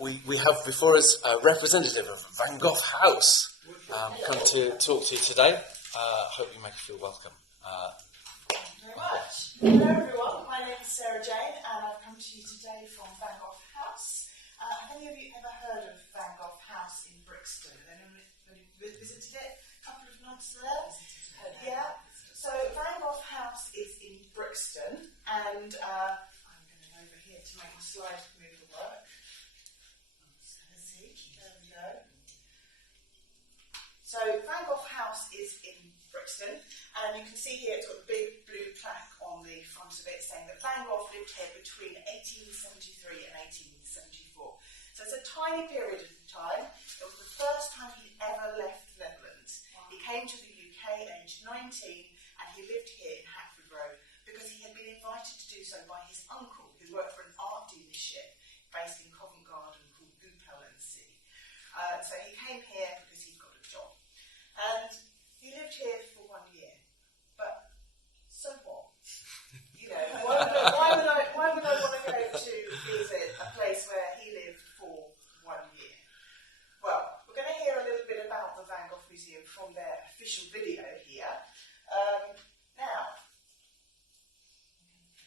We have before us a representative of Van Gough House come to talk to you today. Hope you make you feel welcome. Thank you very much. Hello everyone, my name is Sarah Jane and I've come to you today from Van Gough House. Have any of you ever heard of Van Gough House in Brixton? Have anyone visited it? A couple of nods there? Yeah. So Van Gough House is in Brixton and I'm going over here to make my slide removal work. Let's see, there we go. So Van Gough House is in Brixton, and you can see here it's got the big blue plaque on the front of it saying that Van Gogh lived here between 1873 and 1874. So it's a tiny period of time. It was the first time he ever left the Netherlands. Wow. He came to the UK aged 19 and he lived here in Hackford Road because he had been invited to do so by his uncle who worked for an art dealership based in Covent Garden called Gough House. So he came here because he'd got a job. And he lived here for 1 year. But so what? You know, why would I want to go to visit a place where he lived for 1 year? Well, we're going to hear a little bit about the Van Gogh Museum from their official video here. Now,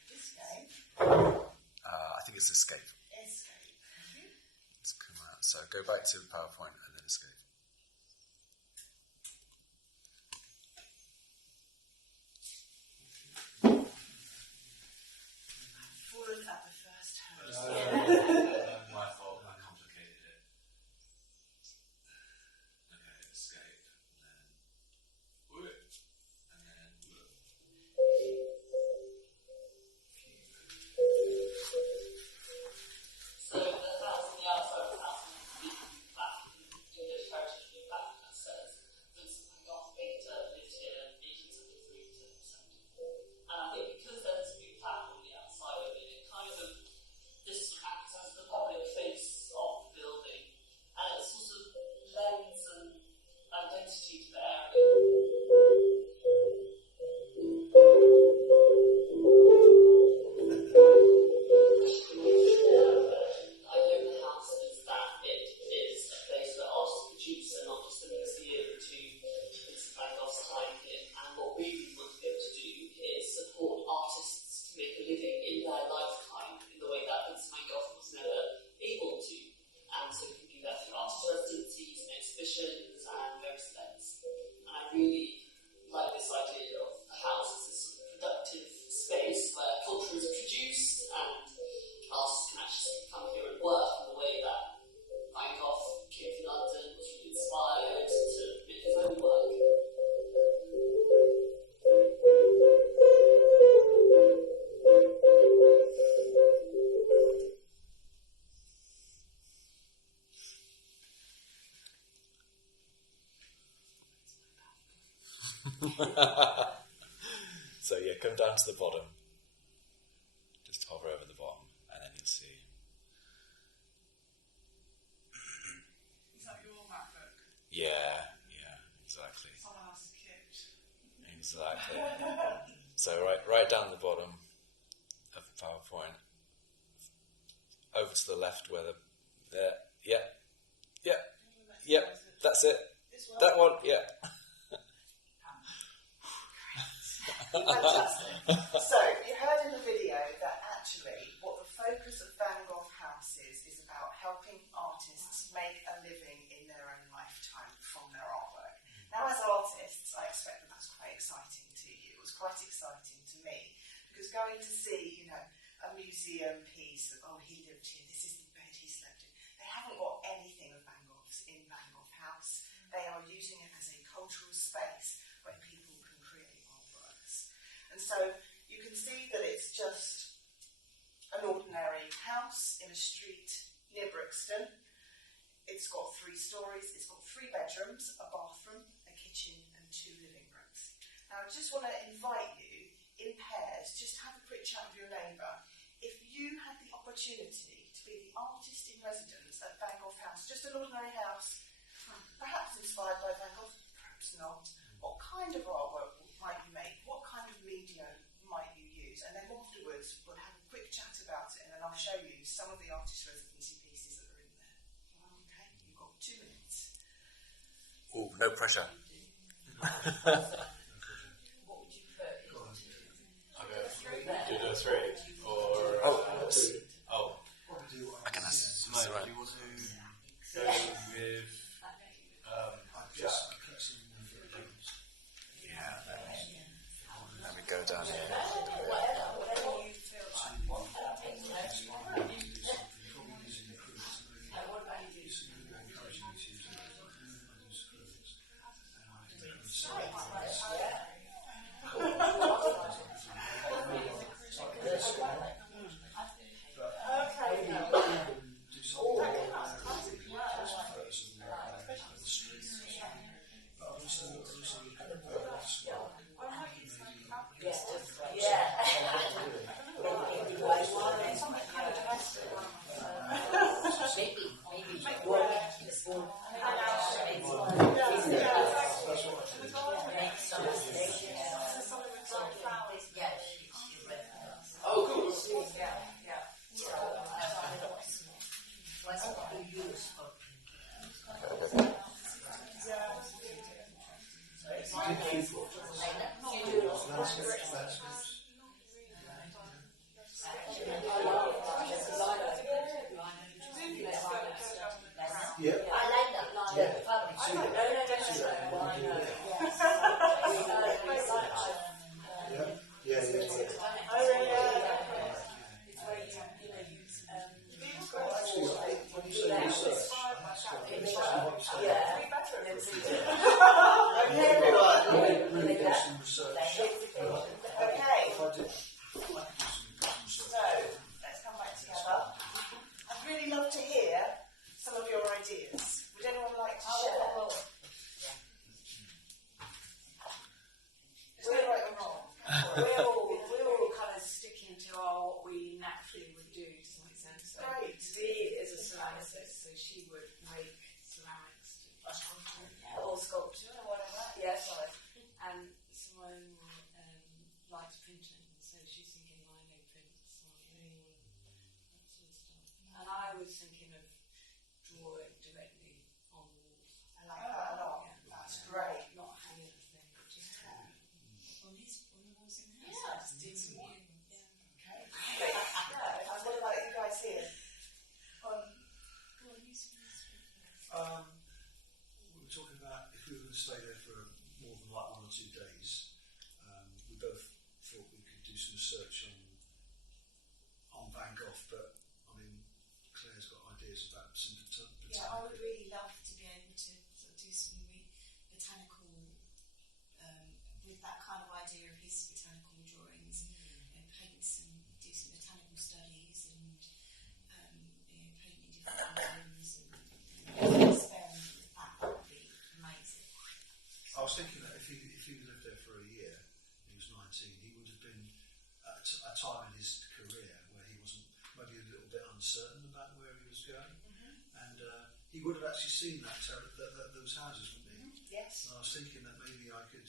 this game. I think it's escape. Escape. Let's come out. So go back to PowerPoint and then escape. Fallen at the first hurdle. My fault, I complicated it. Okay, escape, and then whoop, and then whoop. So the house on the outside of the house is back in English heritage in back that says Vincent van Gogh painter lived here 1873 to 74. And I think because there's a new plaque on the outside of it, it kind of this acts as the public face of the building, and it sort of lends an identity to the area. I know the house is that it is a place where artists produce and not just a museum to Vincent van Gogh's time here. And what we really want to be able to do is support artists to make a living in their lifetime in the way that Vincent van Gogh was never able to. And so we can do that through artist residencies and exhibitions and various events. And I really like this idea of the house as this sort of productive space where culture is produced and artists can actually come here and work in the way that Van Gogh came to London, was really inspired to make his own work. So yeah, come down to the bottom. Just hover over the bottom and then you'll see. Is that your MacBook? Yeah, exactly. Someone else's kit. Exactly. So right down the bottom of PowerPoint. Over to the left where that's it. This one? That one, yeah. Fantastic. So, you heard in the video that actually what the focus of Van Gogh House is about helping artists make a living in their own lifetime from their artwork. Now, as artists, I expect that that's quite exciting to you. It was quite exciting to me because going to see, a museum piece of, he lived here, this is the bed he slept in. They haven't got anything of Van Gogh's in Van Gogh House. They are using it as a cultural space where people can create artworks. And so you can see that it's just an ordinary house in a street near Brixton. It's got 3 stories, it's got 3 bedrooms, a bathroom, a kitchen and 2 living rooms. Now I just want to invite you in pairs, just have a quick chat with your neighbour. If you had the opportunity to be the artist in residence at Van Gogh House, just an ordinary house, perhaps inspired by Van Gogh, perhaps not, what kind of artwork might you make? What kind of media might you use? And then afterwards, we'll have a quick chat about it, and then I'll show you some of the artist residency pieces that are in there. No pressure. What would you put? I'll go. Do you do a 3? Or I can ask. no, do you want to go with Jack? Yeah. Let me go down here. Whatever you feel like. Stay there for more than like 1 or 2 days. We both thought we could do some research on Van Gogh, but I mean, Claire's got ideas about some botanical. Yeah, I would really love to be able to sort of do some botanical, with that kind of idea of his botanical drawings, do some botanical studies and painting different rooms and experiment with that. That would be amazing. I was thinking that if he lived there for a year, he was 19, he would have been at a time in his career where he wasn't maybe a little bit uncertain about where he was going, and he would have actually seen those houses, wouldn't he? Yes. And I was thinking that maybe I could.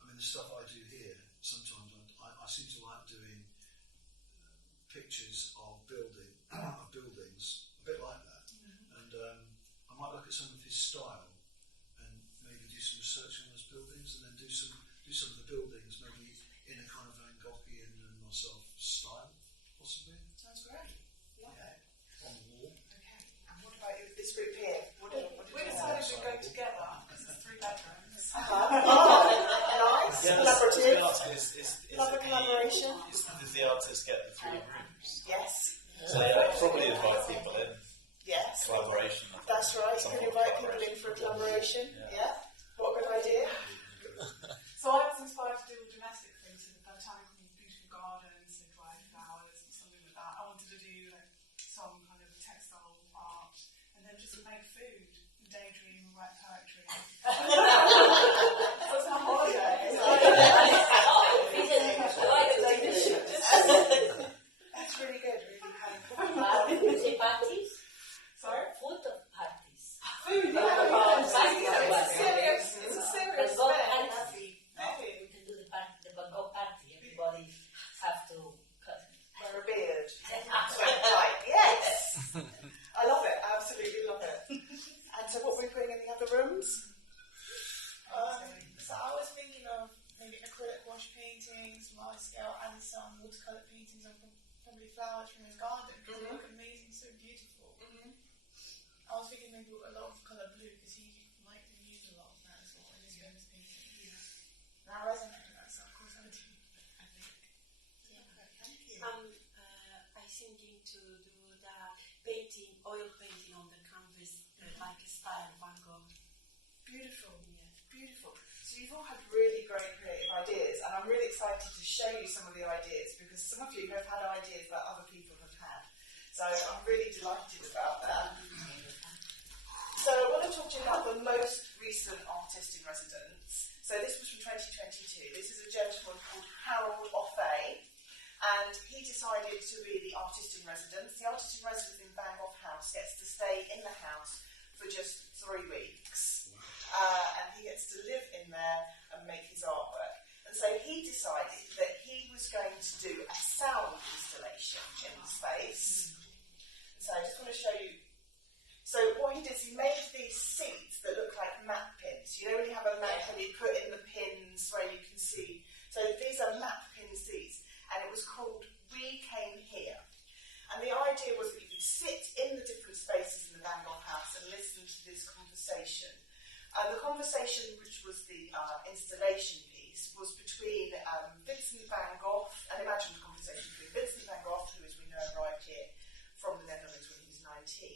I mean, the stuff I do here sometimes I seem to like doing pictures of buildings, a bit like that, and I might look at some of his style. Do some research on those buildings, and then do some of the buildings maybe in a kind of Van Goghian and myself style, possibly. Sounds great. Love it. On the wall. Okay. And what about this group here? What We decided we'd go together because it's 3 bedrooms. Nice. Yeah, Collaborative. Love a collaboration. Does the artist get the 3 rooms? Yes. So yeah, probably invite people in. Yes. Collaboration. That's right. You can invite people in for a collaboration. Yeah. What a good idea. So I was inspired to do all domestic things, so the botanical, beautiful gardens, so dried flowers, and something like that. I wanted to do some kind of textile art, and then just make food, and daydream, and write poetry. So it's my holiday. That's really good. Really kind of. Parties? Sorry? Food of parties. Food, Oh, It's a serious Van Gogh thing. party. We can do the Van Gogh party. Everybody have to Wear a beard. Right. Yes. I love it. I absolutely love it. And so what we're putting in the other rooms? some watercolour paintings of probably flowers from his garden. Because they look amazing, so beautiful. I was thinking maybe a lot of colour blue because he might be using a lot of that as well in his famous painting. And I resonate with that, so of course I do. I think. Yeah. Thank you. I thinking to do the painting, oil painting on the canvas, like a style Van Gogh. Beautiful. Yeah. Beautiful. So you've all had really great creative ideas, and I'm really excited to show you some of the ideas because some of you have had ideas that other people have had. So I'm really delighted about that. So I want to talk to you about the most recent artist in residence. So this was from 2022. This is a gentleman called Harold Offay, and he decided to be the artist in residence. The artist in residence in Gough House gets to stay in the house for just 3 weeks. And he gets to live in there and make his artwork. And so he decided that he was going to do a sound installation in the space. So I just want to show you. So what he did is he made these seats that look like map pins. You know when you have a map and you put in the pins where you can see. So these are map pin seats. And it was called We Came Here. And the idea was that you could sit in the different spaces in the Gough House and listen to this conversation. The conversation, which was the installation piece, was between Vincent van Gogh, an imagined conversation between Vincent van Gogh, who, as we know, arrived here from the Netherlands when he was 19,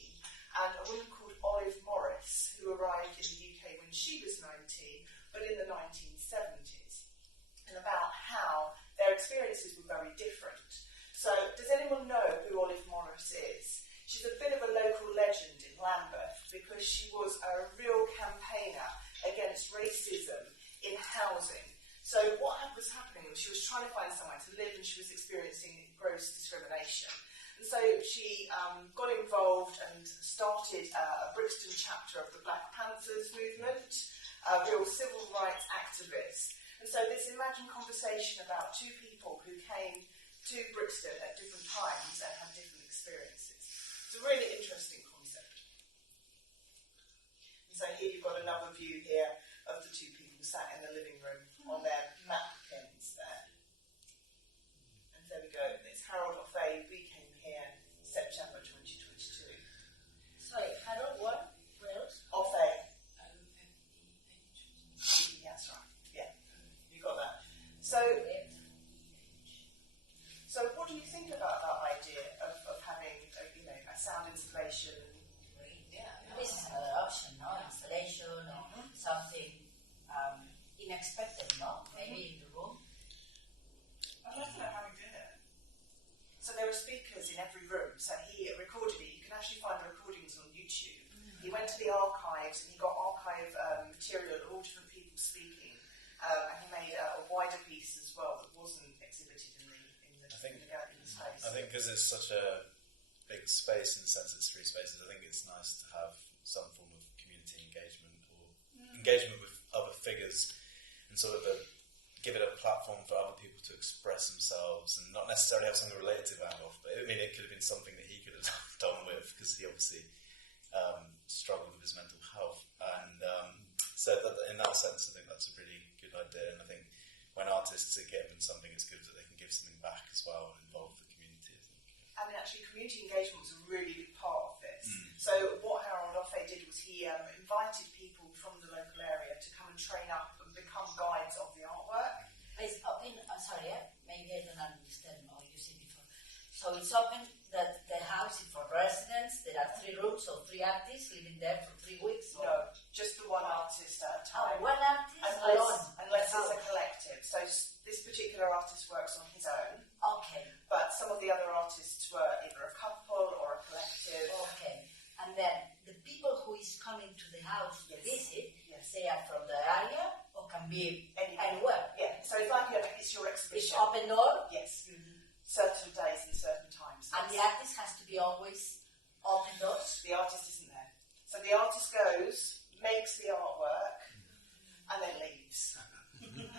and a woman called Olive Morris, who arrived in the UK when she was 19, but in the 1970s, and about how their experiences were very different. So, does anyone know who Olive Morris is? She's a bit of a local legend in Lambeth because she was a real campaigner against racism in housing. So what was happening was she was trying to find somewhere to live and she was experiencing gross discrimination. And so she got involved and started a Brixton chapter of the Black Panthers movement, a real civil rights activist. And so this imagined conversation about two people who came to Brixton at different times and had different experiences. It's a really interesting concept. And so here you've got another view here of the two people sat in the living room on their map pins there. And there we go. It's Harold Offay. We came here September 2022. Sorry, Harold what? Where else? Offay. That's right. Yeah, you got that. So what do you think about that idea of having a sound installation? Yeah, this is another option, no? Installation or something unexpected, no? Maybe in the room. I'd like to know how he did it. So there are speakers in every room. So he recorded it. You can actually find the recordings on YouTube. He went to the archives and he got archive material of all different people speaking. And he made a wider piece as well that wasn't exhibited in the space. I think because it's such a big space in the sense it's 3 spaces, I think it's nice to have some form of community engagement or engagement with other figures and sort of give it a platform for other people to express themselves and not necessarily have something related to Van Gogh, but I mean it could have been something that he could have done with because he obviously struggled with his mental health and so that, in that sense I think that's a really good idea and I think when artists are given something it's good that they can give something back as well and involve the community I think. I mean actually community engagement was a really big part of this. So what Harold Offay did was he invited people from the local area to come and train up and become guides of the artwork. It's open, sorry, maybe I don't understand or you said before. So it's open that the house is for residents, there are 3 rooms or 3 artists living there for 3 weeks? Or? No, just the one artist at a time. One artist alone? Unless it's a collective. So this particular artist works on his own. Okay. But some of the other artists were either a couple or a collective. Okay. And then the people who is coming to the house to visit, Yes. they are from the area or can be anywhere? Yeah, so it's like it's your exhibition. It's open door? Yes. Certain days and certain times. And the artist has to be always open doors? The artist isn't there. So the artist goes, makes the artwork, and then leaves. And then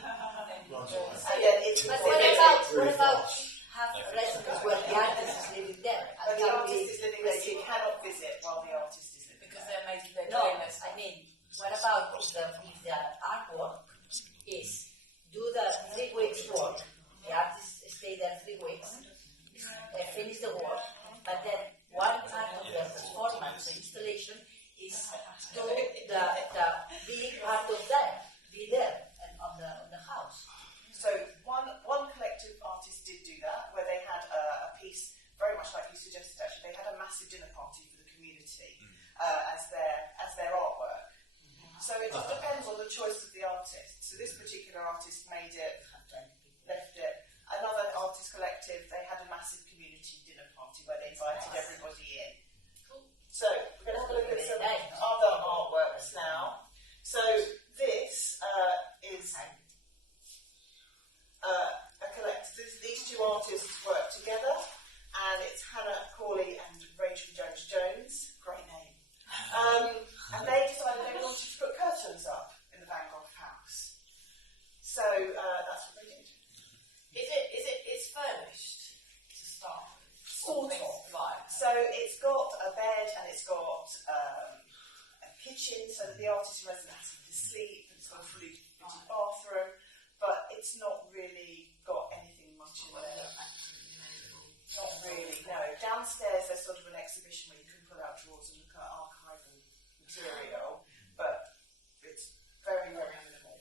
it's But what about have residents where the artist is living there? But the artist is living there, you cannot visit while the artist is living Because there. they're making their No, famous. I mean, what about if the artwork is do the 3 weeks work, the artist stay there 3 weeks, finish the work, but then one part of the performance, the installation, is to the big part of them, be there and on the house. So one collective artist did do that, where they had a piece very much like you suggested. Actually, they had a massive dinner party for the community as their artwork. So it just depends on the choice of the artist. So this particular artist made it, left it. Another artist collective, they had a massive community dinner party where they invited everybody in. So we're going to have a look at some other artworks now. So this is a collective. These two artists work together, and it's Hannah Corley and Rachel Jones. Great name. And they decided they wanted to put curtains up in the Van Gough House. So that's what they did. It's furnished to start with? Sort of. Right. So it's got a bed and it's got a kitchen so that the artist in residence can sleep. It's got a fully fitted bathroom, but it's not really got anything much in there. Not really, no. Downstairs there's sort of an exhibition where you can pull out drawers and look at archival material, but it's very, very minimal.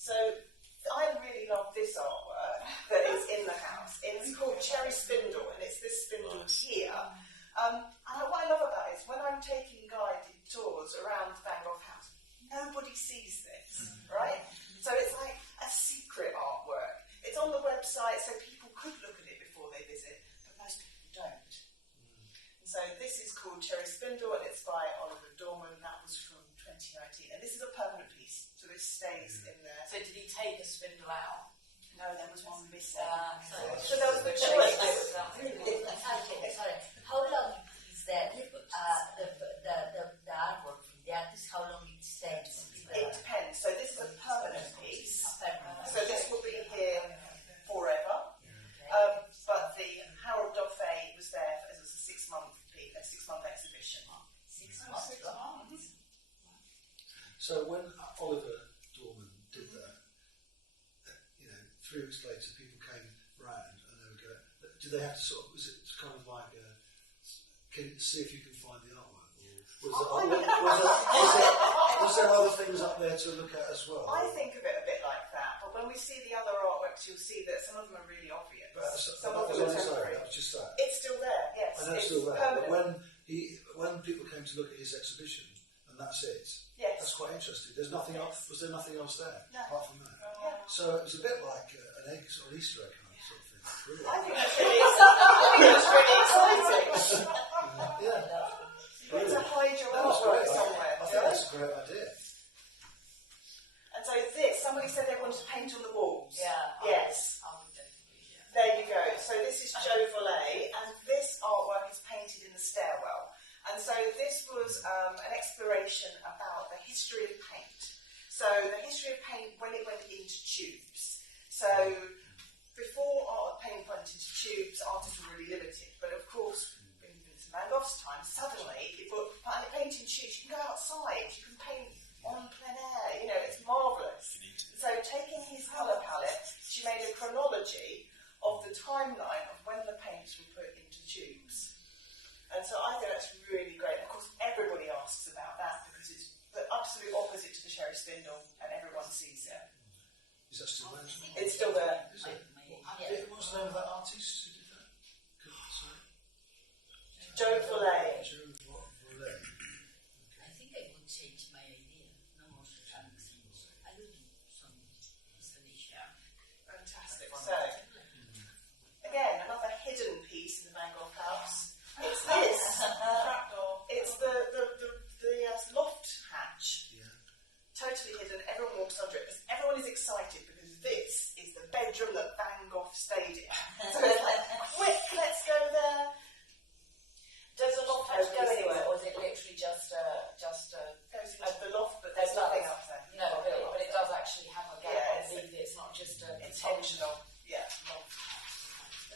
So I really love this artwork that is in the house. It's called Cherry Spindle, and it's this spindle here. And what I love about it is when I'm taking guided tours around Van Gough House, nobody sees this, right? So it's like a secret artwork. It's on the website, so people could look at it before they visit, but most people don't. And so this is called Cherry Spindle, and it's by Oliver Dorman. That was from 2019, and this is a permanent piece, so this stays in there. So did he take the spindle out? No, there was one missing. So there was the choice. Sorry. How long is that the artwork from the artist? How long it stays? It depends. So this is a permanent piece. So this will be here forever. But the Harold Doffey was there as a 6-month exhibition. 6 months. So when Oliver Dorman did that, 3 weeks later, people came round and they would go. Did they have to sort of? Was it kind of like see if you can find the artwork? Or was there other things up there to look at as well? I think of it a bit like that. But when we see the other artworks, you'll see that some of them are really obvious. Some of them are temporary. That was just that. It's still there. Yes, I know it's still there. permanent. But when people came to look at his exhibition, and that's it. Yes. That's quite interesting. There's nothing else. Was there nothing else there apart from that? Yeah. So it was a bit like an egg or an Easter egg kind of sort of thing. Brilliant. I think that's really exciting. Yeah. It's a hide your That was artwork great. somewhere. I think that's a great idea. And so somebody said they wanted to paint on the walls. Yeah. Yes. I would definitely, yeah. There you go. So this is Joe Volley, and this artwork is painted in the stairwell. And so this was an exploration about the history of paint. So the history of paint when it went into tubes. So before paint went into tubes, artists were really limited. But of course, in Vincent van Gogh's time, suddenly people paint in tubes. You can go outside. You can paint on plein air. It's marvellous. So taking his colour palette, she made a chronology of the timeline of when the paints were put into tubes. And so I think that's really great. Of course, everybody asks about that because it's the absolute opposite to the Cherry Spindle, and everyone sees it. Is that still there? It's still there. Is it? What was the name of that artist who did that? Joe Volley. Joe Volley. I think I would change my idea. No more ceramic symbols. I will do some installation. Fantastic. So, again, another hidden piece in the Van Gogh House. It's this. It's the loft hatch. Yeah. Totally hidden. Everyone walks under it. Everyone is excited because this is the bedroom that Van Gogh stayed in. So it's like, quick, let's go there. Does the loft hatch go anywhere, or is it literally just Goes into the loft, but there's nothing up there. No, but it does actually have a gap Yeah, underneath it. It's not just a intentional. Yeah.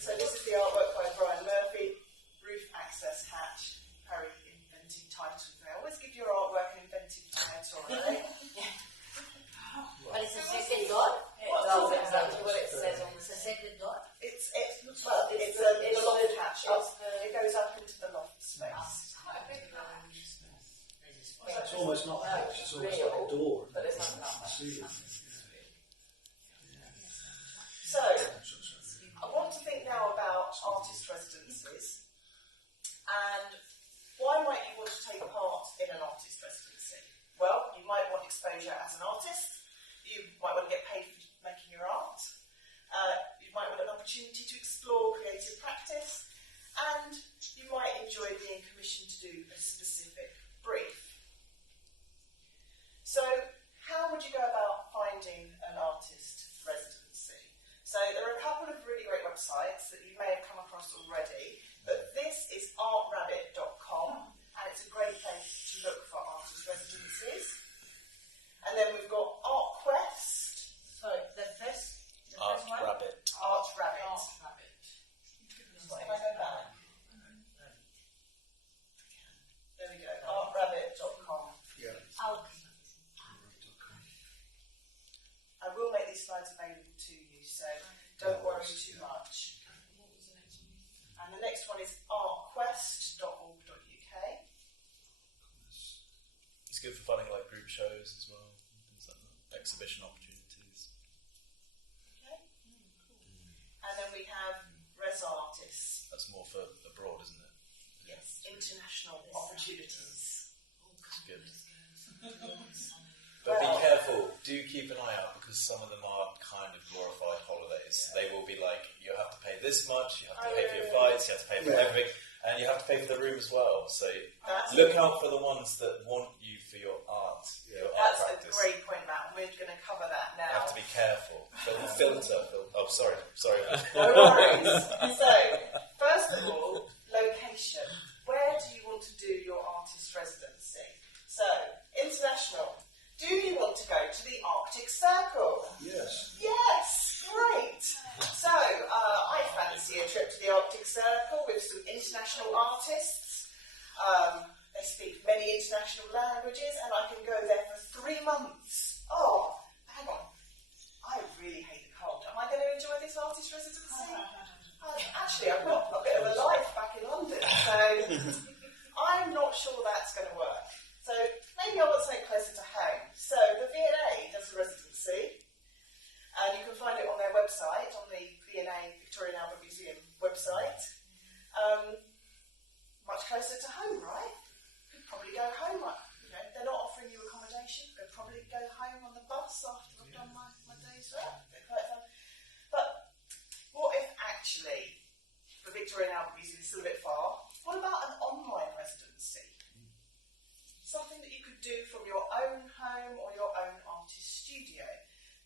So this is the artwork by Brian Murphy, roof access hatch. Very inventive title. I always give your artwork an inventive title, right? But it's a second door? That's exactly what it says on the It's a second door? It's It's the loft hatch. It goes up into the loft space. Quite a big It's almost not a hatch, it's almost like a door. but it's not enough. So, I want to think now about artist residencies and why might you want to take part in an artist residency? Well, you might want exposure as an artist, you might want to get paid for making your art, you might want an opportunity to explore creative practice, and you might enjoy being commissioned to do a specific brief. So, how would you go about finding an artist residency? So there are a couple of really great websites that you may have come across already, but this is artrabbit.com, and it's a great place to look for artist residencies. And then we've got ArtQuest. Sorry, the first one? Rabbit. ArtRabbit. If I go back. There we go, artrabbit.com. Yeah. I will make these slides available to you, so don't worry too much. And the next one is artquest.org.uk. It's good for finding like group shows as well, things like that. Exhibition opportunities. Okay. And then we have ResArtists. That's more for abroad, isn't it? Yes, international opportunities. It's good. But be careful, do keep an eye out because some of them are kind of glorified holidays. They will be like, you have to pay this much, you have to pay for your flights, you have to pay for everything, and you have to pay for the room as well. So look out for the ones that want you for your art, your art practice. That's a great point, Matt, and we're going to cover that now. You have to be careful. Filter. Oh, sorry. No worries. So, first of all, location. Where do you want to do your artist residency? So, international. Do you want to go to the Arctic Circle? Yes. Yes, great. So, I fancy a trip to the Arctic Circle with some international artists. They speak many international languages, and I can go there for 3 months. Oh, hang on. I really hate the cold. Am I going to enjoy this artist residency? Actually, I've got a bit of a life back in London, so I'm not sure that's going to work. So maybe I want something closer to home. So the V&A does a residency, and you can find it on their website, on the V&A Victoria and Albert Museum website. Much closer to home, right? Could probably go home. They're not offering you accommodation. Could probably go home on the bus after I've done my day's work. They're quite fun. But what if actually the Victoria and Albert Museum is still a bit far? What about an online residency? Something that you could do from your own home or your own artist studio.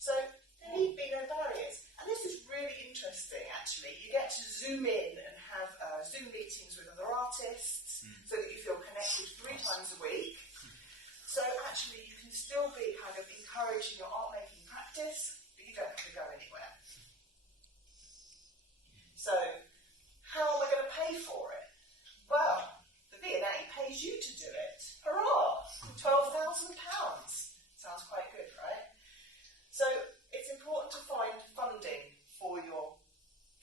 So there need be no barriers. And this is really interesting, actually. You get to zoom in and have Zoom meetings with other artists so that you feel connected 3 times a week. So actually you can still be kind of encouraging your art making practice, but you don't have to go anywhere. So how am I going to pay for it? Well, the V&A pays you to do it. Hurrah! £12,000. Sounds quite good, right? So it's important to find funding for your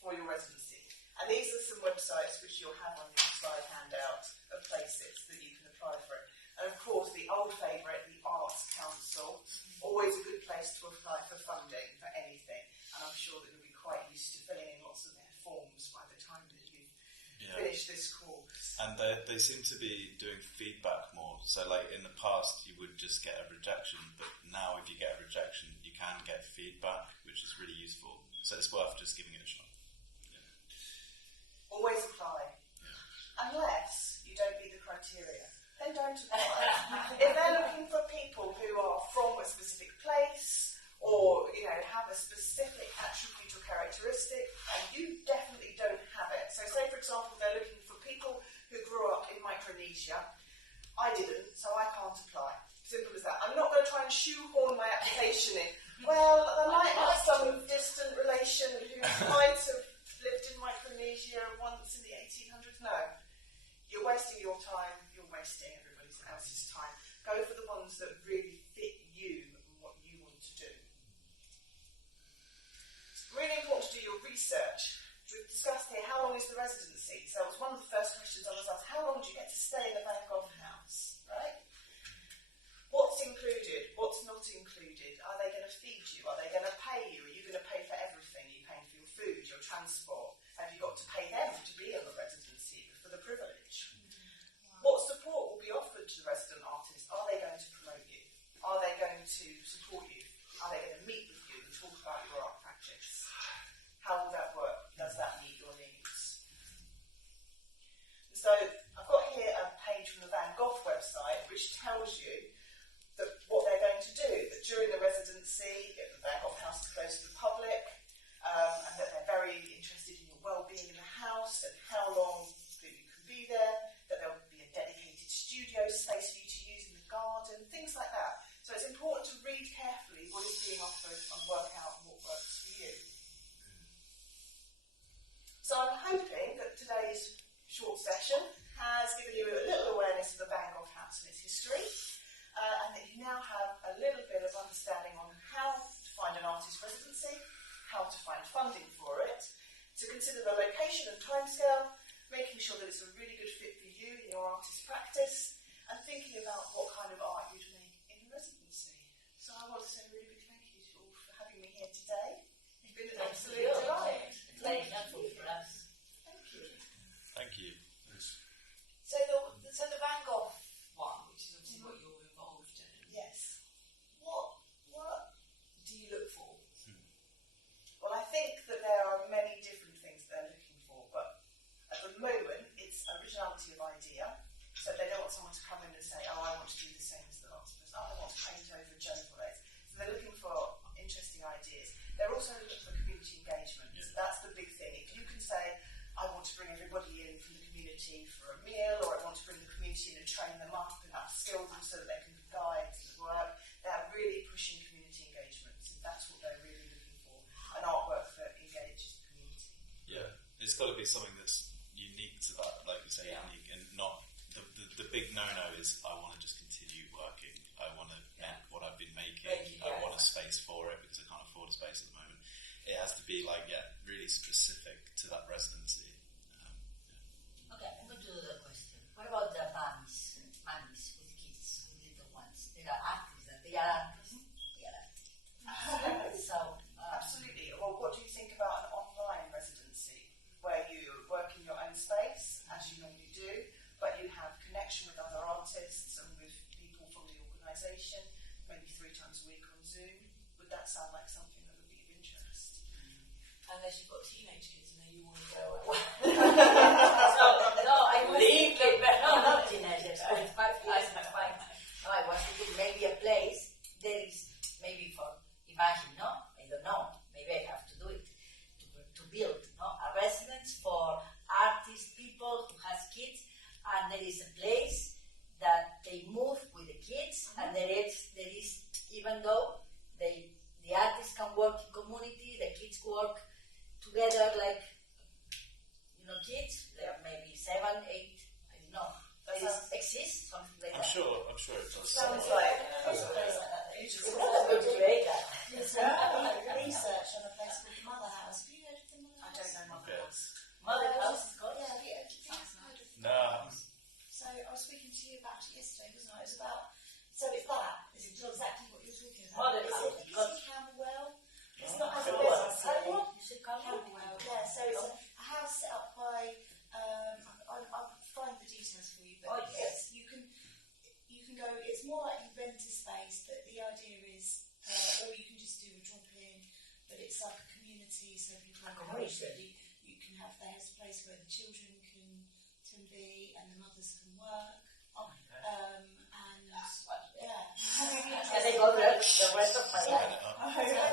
residency. And these are some websites which you'll have on your slide handout of places that you can apply for it. And of course, the old favourite, the Arts Council, always a good place to apply for funding for anything. And I'm sure that you'll be quite used to filling in lots of their forms by the time that you've finished this course. And they seem to be doing feedback more. So like in the past you would just get a rejection, but now if you get a rejection you can get feedback, which is really useful. So it's worth just giving it a shot. Always apply. Unless you don't meet the criteria. Then don't apply. If they're looking for people who are from a specific place or have a specific attribute or characteristic and you definitely don't have it. So say for example they're looking for people who grew up in Micronesia. I didn't, so I can't apply. Simple as that. I'm not going to try and shoehorn my application in. Well, I might have some distant relation who might have lived in Micronesia once in the 1800s. No. You're wasting your time, you're wasting everybody else's time. Go for the ones that really fit you and what you want to do. It's really important to do your research. We've discussed here how long talk session has given you a little awareness of the Van Gough House and its history, and that you now have a little bit of understanding on how to find an artist residency, how to find funding for it, to consider the location and timescale, making sure that it's a really good fit for you in your artist practice, and thinking about what kind of art you'd make in a residency. So I want to say a really big thank you to all for having me here today. It's been an absolute delight. Very helpful for us. Thank you. Thank you. So the Van Gogh one, which is obviously what you're involved in. Yes. What do you look for? Well, I think that there are many different things they're looking for, but at the moment it's originality of idea. So they don't want someone to come in and say, oh, I want to do the same as the last person. Oh, I want to paint over Joe Blades. So they're looking for interesting ideas. They're also looking for community engagement. Yeah. So that's the big thing. If you can say, I want to bring everybody in from the community for a meal, or I want to bring the community in and train them up and upskill them so that they can be guides and work, they're really pushing community engagement. So that's what they're really looking for. An artwork that engages the community. Yeah, it's got to be something that's unique to that, like you say, unique, and not the big no-no is I want to just continue working. I want to make what I've been making. I want a space for it because I can't afford a space at the moment. It has to be like, really specific to that residency. Okay, I'm going to do the question. What about the mummies with kids, with little ones? They are artists, they are artists. So, Absolutely. Well, what do you think about an online residency where you work in your own space, as you normally do, but you have connection with other artists and with people from the organisation, maybe 3 times a week on Zoom? Would that sound like something that would be of interest? Unless you've got teenage kids and then you want to go away. no, I was thinking, no, not teenagers. I was 5 years and 5. No, I was thinking maybe a place there is maybe for, imagine, no? I don't know. Maybe I have to do it. To build a residence for artists, people who has kids, and there is a place that they move with the kids, and there is even though the artists can work in community, the kids work together like kids, there are maybe 7, 8, I don't know. Exists something like I'm that. sure it does. Sounds like It's not going to create that. There's research on a place called Mother House. Have you heard of the Mother I House? don't know Okay. Mother House is called. Yeah, have you heard of No. So I was speaking to you about it yesterday, wasn't I? It was about, so it's that. It's exactly what you're talking about. Mother Is House. it in Camberwell? It's not as a Camberwell. residency. You should come. Camberwell, yeah. So it's a house set up by, I'll find the details for you, Oh, but yes. you can go, it's more like you rent a space, but the idea is, or you can just do a drop-in, but it's like a community, so people A encourage community. that you can have, there's a place where the children can be and the mothers can work. Oh my God. And yeah. Can I go there the rest of my life? So